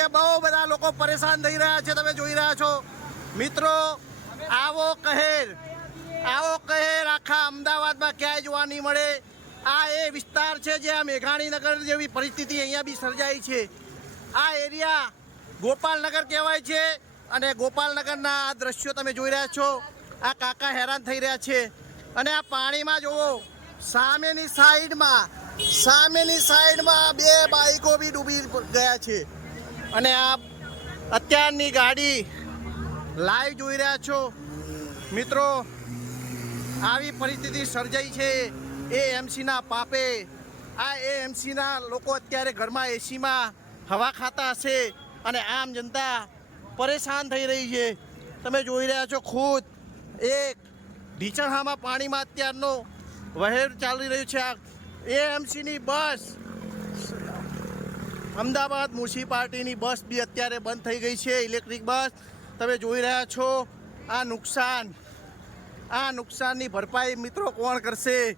અહીંયા બહુ બધા લોકો પરેશાન થઈ રહ્યા છે, તમે જોઈ રહ્યા છો મિત્રો। આવો કહેર આખા અમદાવાદમાં ક્યાંય જોવા નહીં મળે। આ એ વિસ્તાર છે જ્યાં મેઘાણીનગર જેવી પરિસ્થિતિ અહીંયા બી સર્જાઈ છે। આ એરિયા ગોપાલનગર કહેવાય છે અને ગોપાલનગરના આ દ્રશ્યો તમે જોઈ રહ્યા છો। આ કાકા હેરાન થઈ રહ્યા છે અને આ પાણીમાં જુઓ સામેની સાઈડમાં બે બાઈકો બી ડૂબી ગયા છે અને આ અત્યારની ગાડી લાઈવ જોઈ રહ્યા છો મિત્રો। આવી પરિસ્થિતિ સર્જાઈ છે એએમસીના પાપે। આ એએમસીના લોકો અત્યારે ઘરમાં એસીમાં હવા ખાતા હશે અને આમ જનતા પરેશાન થઈ રહી છે। તમે જોઈ રહ્યા છો ખુદ એક ઢીચણહામાં પાણીમાં અત્યારનો વહેર ચાલી રહ્યું છે। આ એએમસીની બસ અમદાવાદ મ્યુનિસિપાલિટીની બસ બી અત્યારે બંધ થઈ ગઈ છે, ઇલેક્ટ્રિક બસ। તમે જોઈ રહ્યા છો આ નુકસાનની ભરપાઈ મિત્રો કોણ કરશે?